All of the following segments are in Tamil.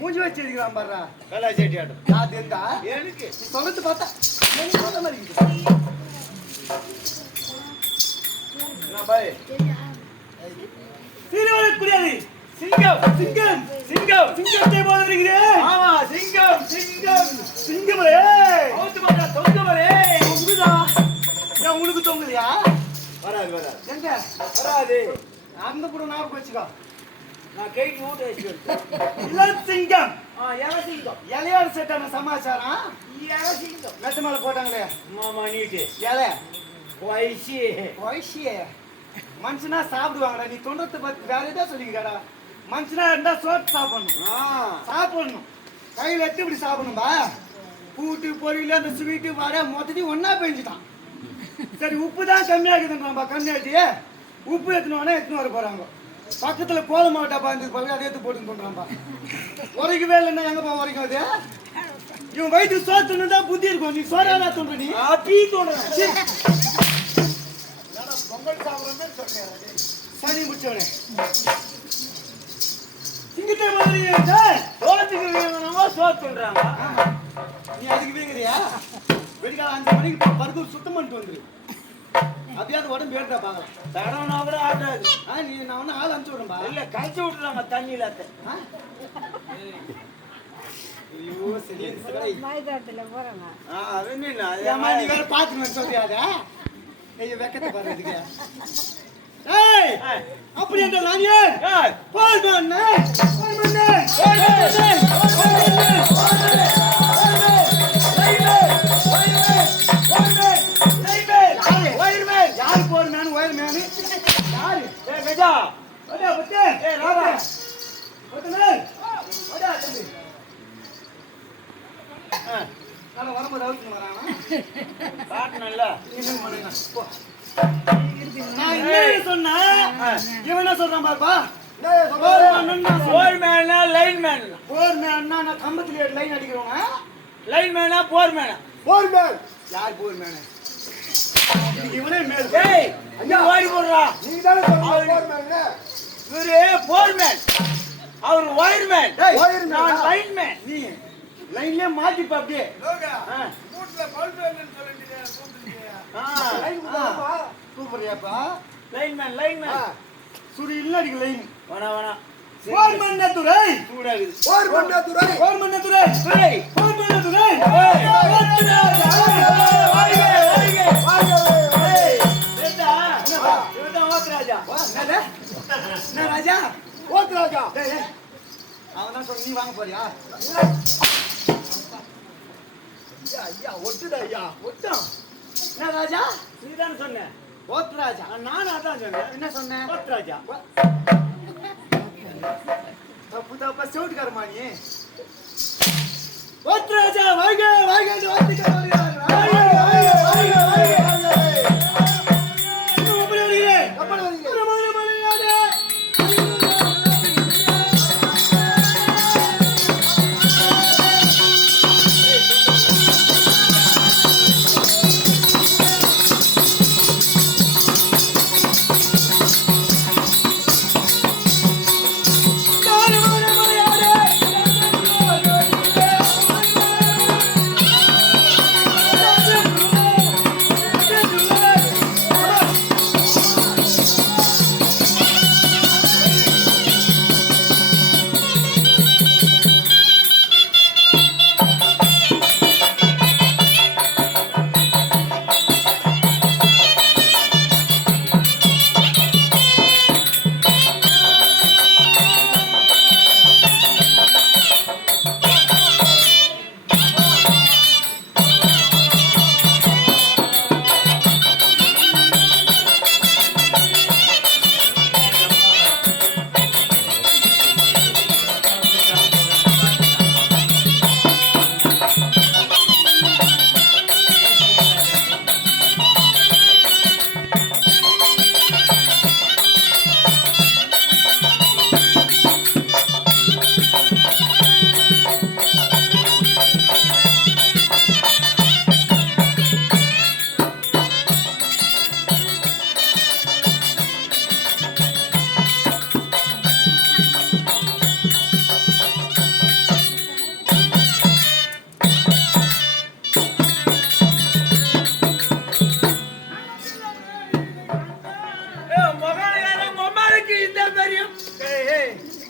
மூஞ்சி வச்சிருக்கிறான் பாரு கலா செட்டியாடு நான் தெரிந்தா எனக்கு சொல்றது பார்த்தா சொல்ற மாதிரி குடியாது சிங்கம் சிங்கம் சிங்கம் சிங்கத்தை போல இருக்கிறேன். ஆமா சிங்கம் சிங்கம் சிங்கம் உங்களுக்கு தொங்குதியா? வராது வராது எங்க வராது. அந்த கூட ஞாபகம் வச்சுக்கோ. நான் கைக்கு ஊட்ட வச்சுக்கிறேன். சிங்கம் சிங்கம் இலையோட செட்டான சமாச்சாரம். சிங்கம் மெத்த மேல போட்டாங்களே மாமா நீட்டு இலை வயசு வயசிய மனுஷனா சாப்பிடுவாங்கடா. நீ தொண்டத்தை பத்தி வேற ஏதாவது சொல்லிக்கடா. மனுஷனா இருந்தா சோத்து சாப்பிடணும். சாப்பிடணும் கையில் எடுத்து இப்படி சாப்பிடணும்பா. கூட்டு பொரியல் அந்த ஸ்வீட்டு வடை மொத்தத்தையும் ஒன்னா பெஞ்சுட்டான். சரி உப்பு தான் கம்மியாகுதுன்றான்பா. கம்மியாட்டியே உப்பு எடுத்துன்னு வர போறாங்க. பக்கத்துல கோலம் மாவட்டப்பா இருந்தது பாருங்க, அதை எடுத்து போட்டுன்னு பண்றான்பா. உரைக்கவே இல்லைன்னா எங்கப்பா உரைக்கும் அது? இவன் வயிற்று சோத்துன்னு தான் புத்தி இருக்கும். நீ சோறாதான் தோன்ற நீ அப்படி தோன்ற பொங்கல் சாப்பிட்றேன்னு சொல்றேன். சனி முடிச்சவனே சிங்கத்தை மாதிரி சோளத்துக்கு வீங்கணுமா சோறு சொல்றாங்க. நீ அதுக்கு வீங்குறியா? வெடிக்கால 5 மணிக்கு பருப்பு சுத்தம் பண்ணிட்டு வந்துரு. அப்படியாவது உடம்பு ஏற்றா பார்க்கலாம். தடவைனா கூட ஆட்டாது. நீ நான் ஒன்னும் ஆள் அனுப்பிச்சு விடுறேன்பா. இல்ல கழிச்சு விட்டுறாங்க தண்ணியில. ஐயோ சரி மைதாத்துல போறாங்க. அது நீ வேற பாத்துன்னு சொல்றியாத வெக்கத்தை பாருங்க. அப்படி என்ற நானியே போல் பண்ணு யாரு போர் மேனு ஒயர் மேனு யாரு? கஜா வரும்போது அவுத்து வரானா காட்டணும்ல. சொன்னா இவன் என்ன சொல்றான் பாப்பா? போர் மேனா லைன் மேன். போர் மேனா நான் கம்பத்துல லைன் அடிக்கிறவங்க. லைன் மேனா போர் மேனா? போர் மேன் யார்? போர் மேன் இவனே மேல். ஏய் ஐயா வாடி போடுறா. நீ தான சொல்ற போர் மேன். இவரே போர் மேன், அவர் ஒயர் மேன். நான் லைன் மேன். நீ லைன்லயே மாட்டிப்ப அப்படியே. மூட்ல பல்ட் வேணும்னு சொல்லிட்டீங்க. சூப்பர்யாப்பா. லைன் மேன் சுடி இல்ல அடிக்க லைன். வேணா போர் மன்னதுரை கூடாது. போர் மன்னதுரை துரை. ராஜா ஓத்ராஜா. அவன் தான் சொன்ன. நீ வாங்க போறியா? ஐயா ஒட்டுடா ஐயா ஒட்டம். என்ன ராஜா? நீதான் சொன்ன. ஓத்ராஜா. நானும் அதான் சொன்னேன். என்ன சொன்ன? ஓத்ராஜா. தப்பா செவுட்டுக்காரமா நீ? ஓத்ராஜா வாங்க வாங்க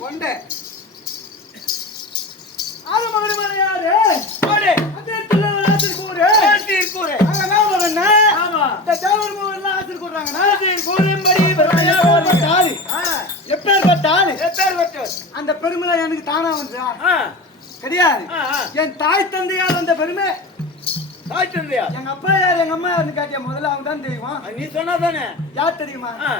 கொண்டை ஆறு மகனுமான யாரு போடு அதேத்துல ஆசிரியர் கூறு ஆசிரியர் கூறு அங்க நான் வரேன்னா ஆமா இந்த தேவர் மூவர்லாம் ஆசிரியர் கூறாங்கன்னா ஆசிரியர் கூறும்படி எப்பேற்பட்டாரு எப்பேற்பட்டாரு எப்பேற்பட்டவர் அந்த பெருமை எனக்கு தானா வந்துடா ஆ கிடையாது ஆ, ஆ. என் தாய் தந்தையார் வந்த பெருமை தாய் தந்தையா எங்க அப்பா யார் எங்க அம்மா யாருன்னு கேட்டியா முதல்ல அவங்க தான் தெரியுமா நீ சொன்னாதானே யார் தெரியுமா ஆ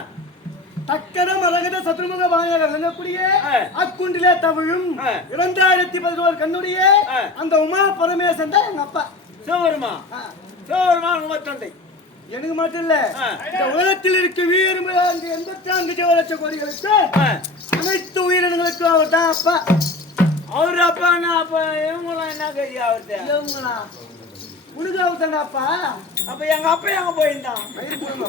தக்கரம் அழகத சத்துருமுக வாயாக விளங்கக்கூடிய ஆ. அக்குண்டிலே தமிழும் ஆ. 2011 கண்ணுடைய ஆ. அந்த உமா பரமேசன் தான் எங்க அப்பா சிவபெருமா ஆ. சிவபெருமா உங்க தந்தை எனக்கு மட்டும் இல்ல ஆ. இந்த உலகத்தில் இருக்க வீர 84 ஜீவலட்ச கோடிகளுக்கு ஆ. அனைத்து உயிரினங்களுக்கும் அவர் தான் அப்பா அவரு அப்பா என்ன அப்ப இவங்களாம் என்ன கறியா அவர்கிட்ட இவங்களா உனக்கு அவர் தானே அப்பா அப்ப எங்க அப்பா எங்க போயிருந்தான் மயிர் போடுங்க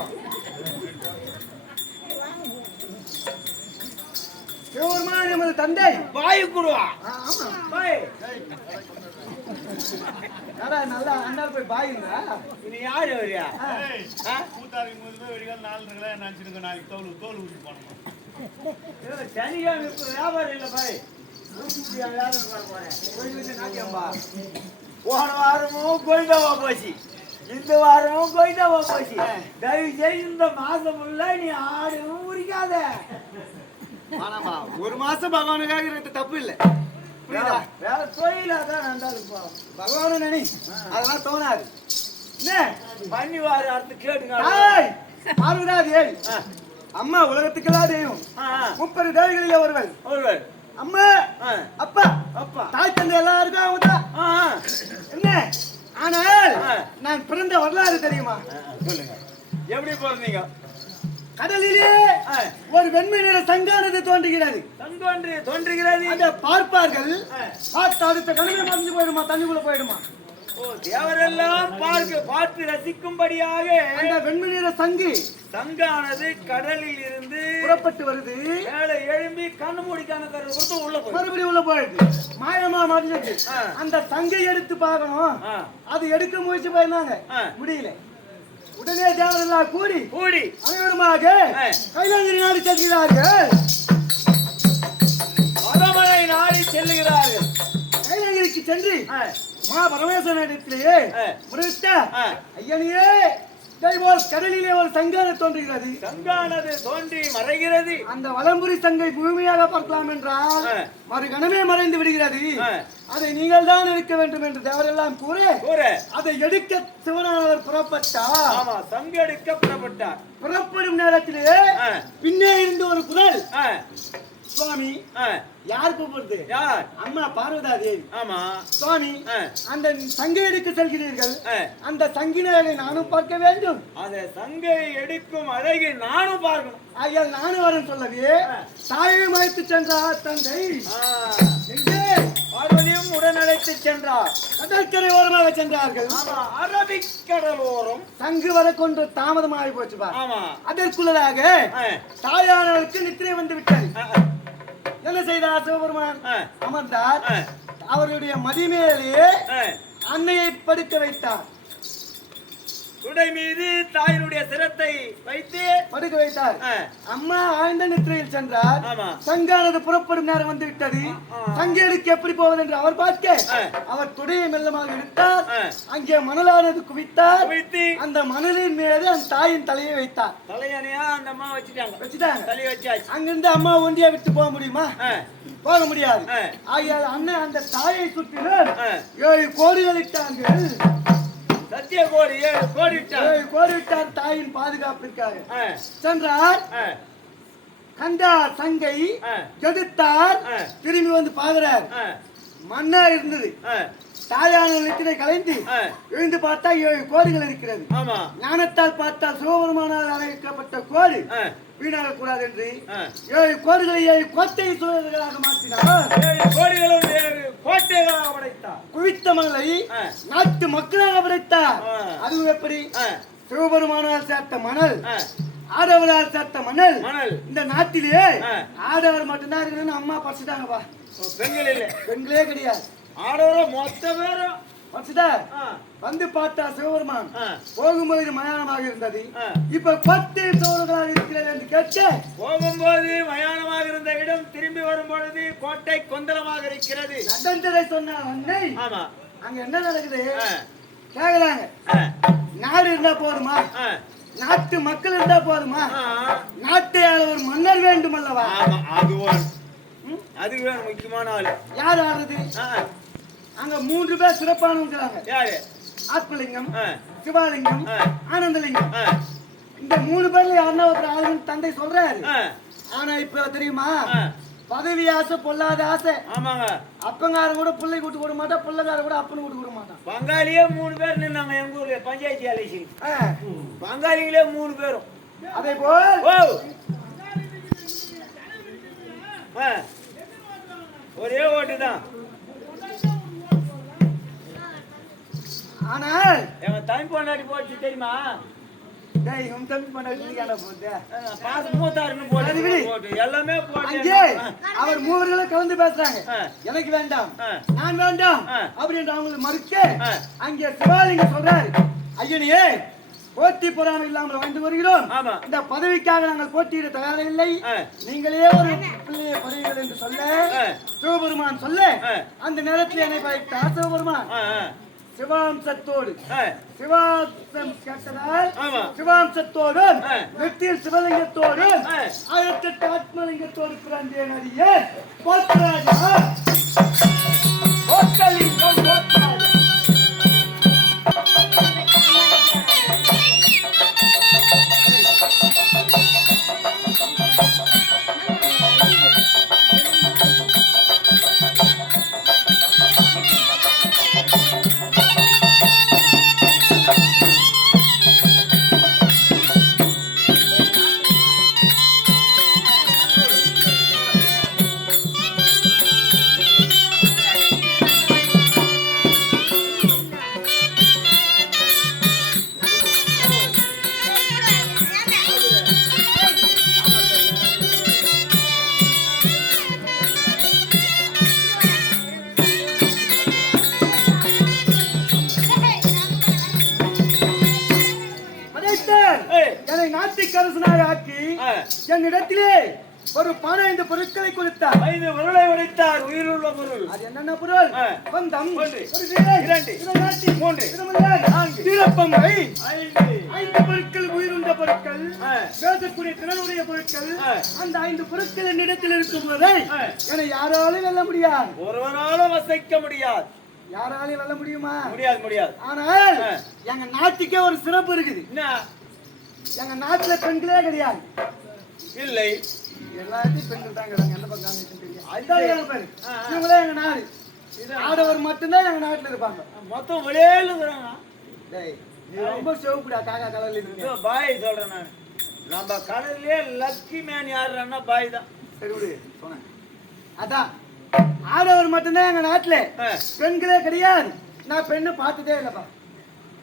சிவபெருமான் நமது தந்தை வாயு குருவா ஆமா பாய் யாரா நல்லா அண்ணால் போய் பாயுங்க இது யாரு அவரியா கூத்தாரிக்கும் போது போய் வெடிக்கால் 4 இருக்குல்ல நினச்சிருக்கேன் நாளைக்கு தோல் ஊசி போடணும் சனிக்கிழமை இப்ப வியாபாரம் இல்ல பாய் போன வாரமும் கோயிந்தாவா போச்சு இந்த வாரமும் கோயிந்தாவா போச்சு தயவு செய்து இந்த மாசம் உள்ள நீ ஆடும் உரிக்காத ஆனாமா ஒரு மாசம் பகவானுக்காக இருக்கிறது தப்பு இல்ல புரியுதா வேற தொழிலா தான் நடந்தாலும் போவோம் பகவானு நினை அதெல்லாம் தோணாது என்ன பண்ணி வாரு அடுத்து கேட்டுங்க தாய் பார்வதா தேவி அம்மா உலகத்துக்கெல்லாம் தெய்வம் 30 தேவிகளிலே ஒருவள் ஒருவர் அம்மா அப்பா அப்பா தாய் தந்தை எல்லாருக்கும் அவங்க தான் என்ன ஆனால் நான் பிறந்த வரலாறு தெரியுமா சொல்லுங்க எப்படி பிறந்தீங்க கடலிலே ஒரு வெண்மை நிற சங்கானது தோன்றுகிறது தோன்றுகிறது அதை பார்ப்பார்கள் பார்த்து அடுத்த கடலை மறைஞ்சு போயிடுமா தண்ணிக்குள்ள போயிடுமா ஓ தேவரெல்லாம் பார்த்து ரசிக்கும்படியாக அந்த வெண்மை நிற சங்கு சங்கானது கடலில் இருந்து புறப்பட்டு வருது மேலே எழும்பி கண்ணு மூடி கண்ணு கொடுத்து உள்ள போய் மறுபடியும் உள்ள போயிடுது மாயமா மாறிச்சு அந்த சங்கை எடுத்து பார்க்கணும் அது எடுக்க முயற்சி பண்ணாங்க முடியல உடனே தேவரெல்லாம் கூடி கூடி அனைவருமாக கைலாங்கிரி நாடு செல்கிறார்கள் மதமலை நாடி செல்லுகிறார்கள் கைலாங்கிரிக்கு சென்று மா பரமேஸ்வரனிடத்திலேயே முறையிட்ட ஐயனியே போல் கடலிலே ஒரு சங்கான தோன்றுகிறது சங்கானது தோன்றி மறைகிறது அந்த வலம்புரி சங்கை முழுமையாக பார்க்கலாம் என்றால் மறு கணமே மறைந்து விடுகிறது அதை நீங்கள் தான் எடுக்க வேண்டும் என்று தேவரெல்லாம் கூற அதை எடுக்க சிவனானவர் புறப்பட்டார் ஆமா சங்கு எடுக்க புறப்பட்டார் புறப்படும் நேரத்திலே பின்னே இருந்து ஒரு குரல் சுவாமி யார் கூப்பிடுறது யார் அம்மா பார்வதா தேவி ஆமா சுவாமி அந்த சங்கை எடுக்க செல்கிறீர்கள் அந்த சங்கினை நானும் பார்க்க வேண்டும் அந்த சங்கை எடுக்கும் அழகை நானும் பார்க்கணும் ஆகியால் நானும் வரேன் சொல்லவே தாயை மறைத்து சென்றார் தந்தை எங்கே பார்வதியும் உடன் அழைத்து சென்றார் கடற்கரை ஓரமாக சென்றார்கள் ஆமா அரபிக்கடலோரம் சங்கு வர கொண்டு தாமதமாகி போச்சு பா ஆமா அதற்குள்ளதாக தாயானவருக்கு நித்திரை வந்து விட்டது என்ன செய்தார் சிவபெருமான் அமர்ந்தார் அவருடைய மதிமேலேயே அன்னையை படுக்க வைத்தார் உடை மீது தாயினுடைய சிரத்தை வைத்து படுக்க வைத்தார் அம்மா ஆழ்ந்த நித்திரையில் சென்றார் சங்கானது புறப்படும் நேரம் வந்து விட்டது சங்கேடுக்கு எப்படி போவது என்று அவர் பார்க்க அவர் துடையை மெல்லமாக இழுத்தார் அங்கே மணலானது குவித்தார் அந்த மணலின் மீது அந்த தாயின் தலையை வைத்தார் தலையணையா அந்த அம்மா வச்சுட்டாங்க தலையை வச்சாச்சு அங்கிருந்து அம்மா ஒண்டியா விட்டு போக முடியுமா போக முடியாது ஆகியால் அண்ணன் அந்த தாயை சுற்றினர் 7 கோடிகள் இட்டார்கள் சத்திய கோடி 7 கோடி விட்டார் தாயின் பாதுகாப்பிற்காக சென்றார் கண்டார் சங்கை எடுத்தார் திரும்பி வந்து பாக்குறார் மண்ணா இருந்தது தாயான நித்திரை கலைந்து எழுந்து பார்த்தா 7 கோடிகள் இருக்கிறது ஞானத்தால் பார்த்தால் சிவபெருமானால் அழைக்கப்பட்ட கோடி வீணாக கூடாது என்று 7 கோடிகளை 7 கோட்டை சூழல்களாக மாற்றினார் 7 கோடிகளும் 7 கோட்டைகளாக படைத்தார் குவித்த மணலை நாட்டு மக்களாக படைத்தார் அதுவும் எப்படி சிவபெருமானால் சேர்த்த மணல் ஆடவரால் சேர்த்த மணல் இந்த நாட்டிலே ஆடவர் மட்டும்தான் இருக்குன்னு அம்மா படிச்சுட்டாங்கப்பா பெண்கள் இல்ல பெண்களே கிடையாது ஆடவர மொத்த பேரும் வச்சுட்டா ஆ, வந்து பார்த்தா சிவபெருமான் ஆ, போகும்போது மயானமாக இருந்தது. ஆ. இப்ப 10 தோள்களாக இருக்கிறது என்று கேட்டு போகும்போது மயானமாக இருந்த இடம் திரும்பி வரும் பொழுது கோட்டை கொந்தளமாக இருக்கிறது. நடந்ததை சொன்ன அன்னை ஆமா. அங்க என்ன நடக்குது ஆ, கேக்குறாங்க. ஆ, நாடு இருந்தா போதுமா, ஆ, நாட்டு மக்கள் இருந்தா போதுமா, ஆ. நாட்டை ஆள ஒரு மன்னர் வேண்டும் அல்லவா? ஆமா, அது வேணும். அது வேணும், முக்கியமான ஆளு. யார் ஆடுறது? ஆ, அங்க 3 பேர் சிறப்பானவங்க. யாரு? ஆத்மலிங்கம், ஆ, சிவாலிங்கம், ஆ. ஆனந்தலிங்கம். ஆ, இந்த 3 பேர்ல யாருன்னா ஒருத்தர் ஆளுன்னு தந்தை சொல்றாரு. ஆ, ஆனா இப்ப தெரியுமா, ஆ. பதவி ஆசை பொல்லாத ஆசை. ஆமாங்க. அப்பங்காரன் கூட பிள்ளை கூட்டு கொடுக்க மாட்டான், பிள்ளைக்காரன் கூட அப்பனு கூட்டு கொடுக்க மாட்டான். பங்காளியே 3 பேர் நின்னாங்க எங்க ஊர்ல பஞ்சாயத்து எலெக்ஷன். ஆ. பங்காளிகளே 3 பேரும். அதே போல் ஓ, ஆ, ஒரே ஓட்டு தான். ஆனால் எங்க தம்பி பொண்டாட்டி போச்சு தெரியுமா? டேய் உன் தம்பி பண்ண கேட போகுது. பாஸ் மூத்தாருன்னு போட்டு போட்டு எல்லாமே அங்கே போட்டு. அவர் மூவர்களும் கலந்து பேசுறாங்க. ஆ. எனக்கு வேண்டாம், ஆ. நான் வேண்டாம் ஆ. அப்படின்ற அவங்களுக்கு மறுக்க ஆ. அங்கே சிவாலிங்கம் சொல்றாரு, ஐயனியே போட்டி பொறாமை இல்லாமல் வாழ்ந்து வருகிறோம். ஆமா. இந்த பதவிக்காக நாங்கள் போட்டியிட தயாரில்லை. ஆ. நீங்களே ஒரு பிள்ளையை பதவிகள் என்று சொல்ல ஆ. சிவபெருமான் சொல்ல ஆ. அந்த நேரத்தில் என்னை பார்த்தார் சிவபெருமான். ஆ, ஆ, சிவாம்சத்தோடு ஆ. சிவாம்சம் கேட்டதால் ஆமா. சிவாம்சத்தோடும் ஆ. நெற்றியில் சிவலிங்கத்தோடும் ஆ. 1008 ஆத்மலிங்கத்தோடு பிறந்தேன் அறியே போற்றாதா போற்றலிங்கம் போற்றாதா. ஏய். என்னை நாட்டுக்கரசனாக ஆக்கி ஆ. என்னிடத்திலே ஒரு 15 பொருட்களை கொடுத்தார். 5 பொருளை உடைத்தார், உயிருள்ள பொருள். அது என்னென்ன பொருள்? ஆ. பந்தம், ஒன்று, ஒரு வீரன், 2, வீரநாட்டி, 3, வீரமல்லர், 4, வீரப்பம்பை, 5. 5 பொருட்கள் உயிருண்ட பொருட்கள், ஆ. பேசக்கூடிய திறனுடைய பொருட்கள். ஆ. அந்த 5 பொருட்கள் என்னிடத்தில் இருக்கும் போதே ஆ. என்னை யாராலும் வெல்ல முடியாது. ஒருவராலும் வசைக்க முடியாது. யாராலையும் வெல்ல முடியுமா? முடியாது, முடியாது. ஆனால் ஆ. எங்க நாட்டுக்கே ஒரு சிறப்பு இருக்குது. என்ன? எங்க நாட்டுல பெண்களே கிடையாது. இல்லை. எல்லாத்தையும் பெண்கள் தான் இருக்கிறாங்க. எந்த பக்கம் காமிச்சுன்னு தெரியும். அது அதுதான் எங்க பேரு. ஆ, ஆ. இவங்களே எங்க நாடு. இதான். ஆடவர் மட்டும்தான் எங்க நாட்டுல இருப்பாங்க. மொத்தம் விளையாடுறாங்க. டேய், நீ ரொம்ப சிவப்புடா காக்கா கலர்ல இருக்கு. பாய் சொல்றேன் நான். நம்ம கடல்லே லக்கி மேன் யாருன்னா பாய் தான். சரி விடு சொன்னேன். அதான் ஆடவர் மட்டும்தான் எங்க நாட்டுல, ஆ. பெண்களே கிடையாது. நான் பெண்ணை பார்த்ததே இல்லப்பா.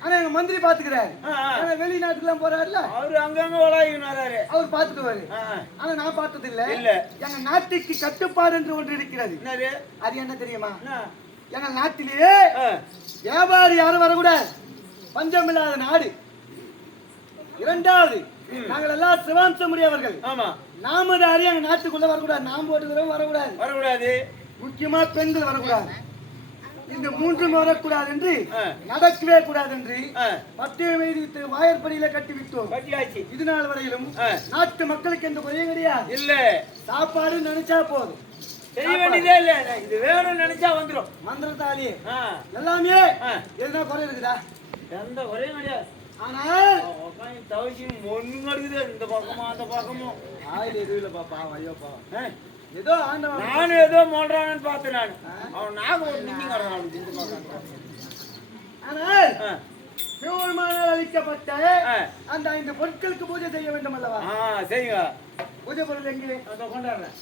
ஆனா எங்க மந்திரி பாத்துக்கிறாரு. ஆ, ஆ. ஆனா வெளிநாட்டுக்குலாம் போறாருல, அவரு அங்கங்க விளையாடுறாரு. அவர் பாத்துக்குவாரு. ஆ, ஆனா நான் பார்த்தது இல்ல. இல்ல. எங்க நாட்டுக்கு கட்டுப்பாடு என்று ஒன்று இருக்கிறது. என்னது? அது என்ன தெரியுமா? என்ன? எங்க நாட்டிலேயே ஆ. வியாபாரி யாரும் வரக்கூடாது. பஞ்சம் இல்லாத நாடு. 2வது, நாங்கள் எல்லாம் சிவாம்சம் உடையவர்கள். ஆமா. நாமதாரி எங்க நாட்டுக்குள்ள வரக்கூடாது. நாம் போட்டுக்கிறோம் வரக்கூடாது. வரக்கூடாது. முக்கியமா பெண்கள் வரக்கூடாது. இந்த 3 வரக்கூடாது என்று ஆ. நடக்கவே கூடாது என்று ஆ. பட்டியம் வைத்து வாயற்படியில கட்டி விட்டோம். கட்டியாச்சு. இது நாள் வரையிலும் ஆ. நாட்டு மக்களுக்கு எந்த குறையும் கிடையாது. இல்ல. சாப்பாடு நினைச்சா போதும். செய்ய வேண்டியதே இல்ல. இது வேணும்னு நினைச்சா வந்துரும். மந்திரத்தாலே ஆ. எல்லாமே ஆ. எதுனா குறை இருக்குதா? எந்த குறையும் கிடையாது. ஆனால் உட்காந்து தவிச்சு ஒண்ணு நடக்குது. இந்த பக்கமும் அந்த பக்கமும். ஆயில் எதுவும் இல்லப்பா, பாவம், ஐயோ பாவம். ஆ. ஏதோ ஆண்டவன். நானும் ஏதோ மோடுறான்னு பார்த்தேன் நான். அவன் நாக ஒரு நிமிங்க கிடந்தான் இந்த பக்கம். ஆனால் ஆ. சிவபெருமானால் அளிக்கப்பட்ட ஆ. அந்த 5 பொருட்களுக்கு பூஜை செய்ய வேண்டும் அல்லவா? ஆ, சரிங்க. பூஜை பொருள் எங்கே? அதை கொண்டாடுறேன்.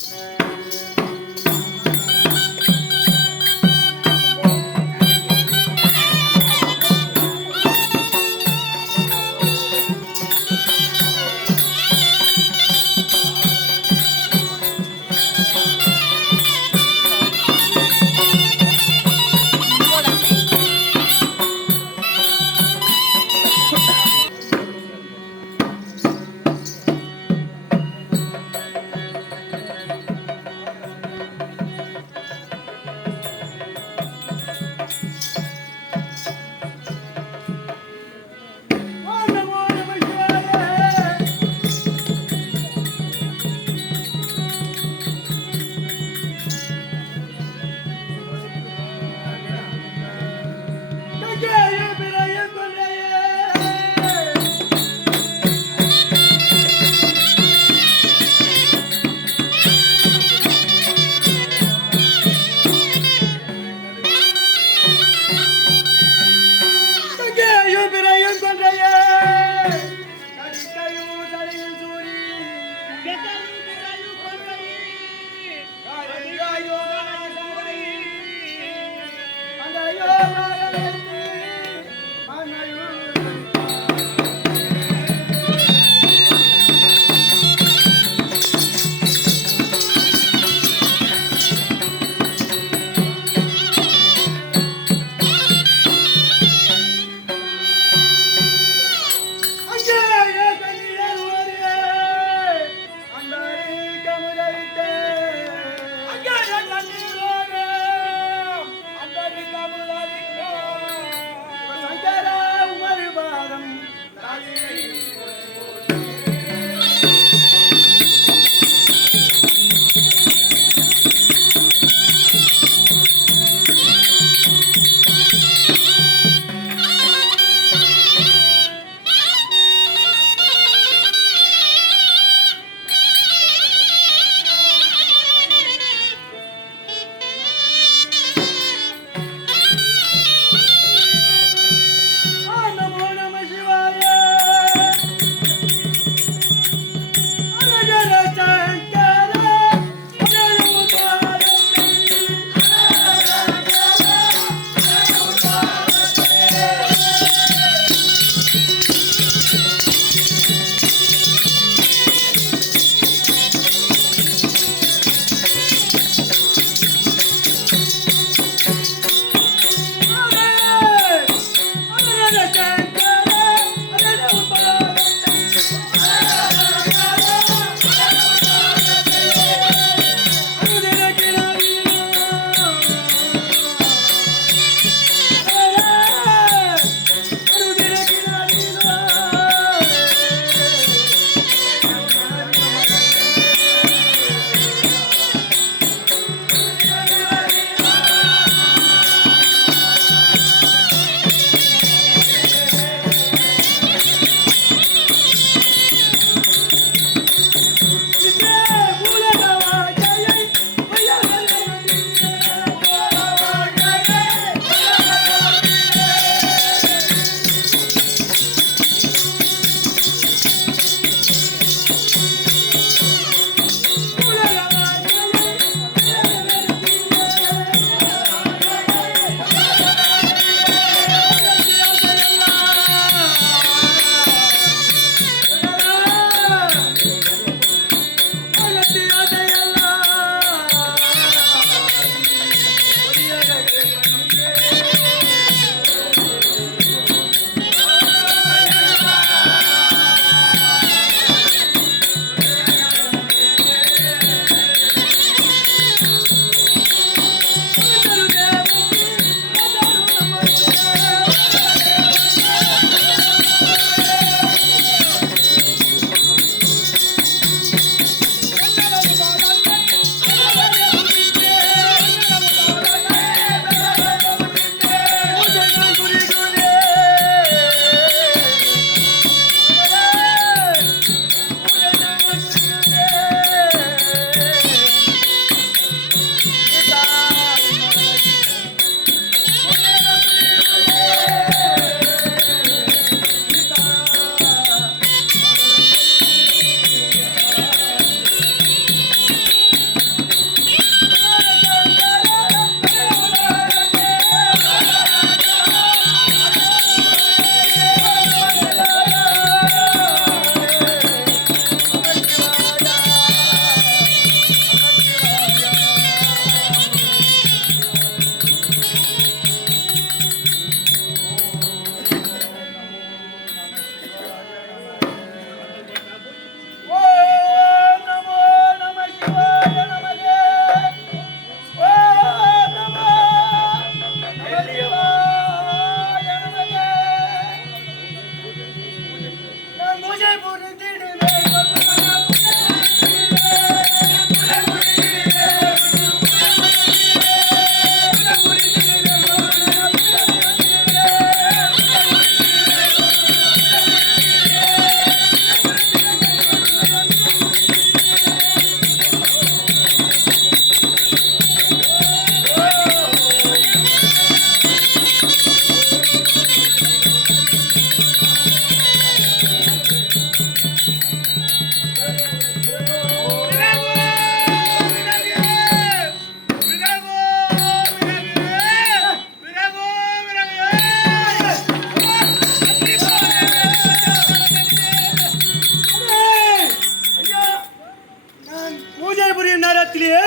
நான் பூஜை புரியும் நேரத்திலேயே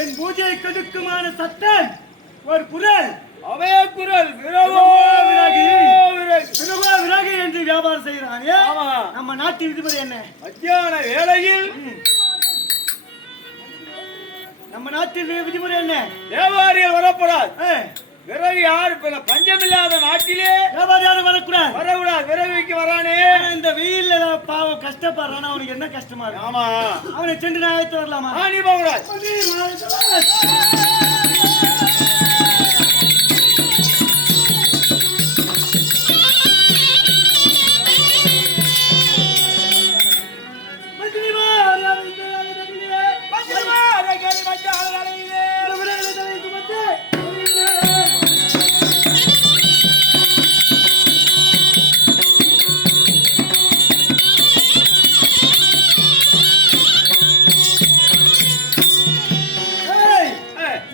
என் பூஜையை கெடுக்குமான சத்தம் ஒரு குரல் அவைய குரல் விரவோ விராகி விராகி. விரவோ விராகி என்று வியாபாரம் செய்கிறானே ஆமா. நம்ம நாட்டின் விதிமுறை என்ன? மத்தியான வேளையில் நம்ம நாட்டின் விதிமுறை என்ன? வியாபாரிகள் வரக்கூடாது. ஏ, விரவி யாரு பஞ்சமில்லாத நாட்டிலே வியாபாரி யாரும் வரக்கூடாது. வரக்கூடாது. விரவிக்கு வரானே ஆனா இந்த வெயில்ல பாவம் கஷ்டப்படுறான், அவனுக்கு என்ன கஷ்டமா இருக்கு? ஆமா. அவனை சென்று நான் அழைத்து வரலாமா? நீ போகக்கூடாது.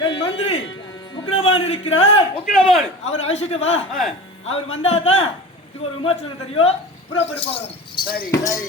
என் மந்திரி உக்ரபான் இருக்கிறார். உக்கிரபாடு. அவர் அழைச்சிட்டு வா. அவர் வந்தாதான் இது ஒரு விமோசனம் தெரியும். புறப்படுப்பாங்க. சரி சரி.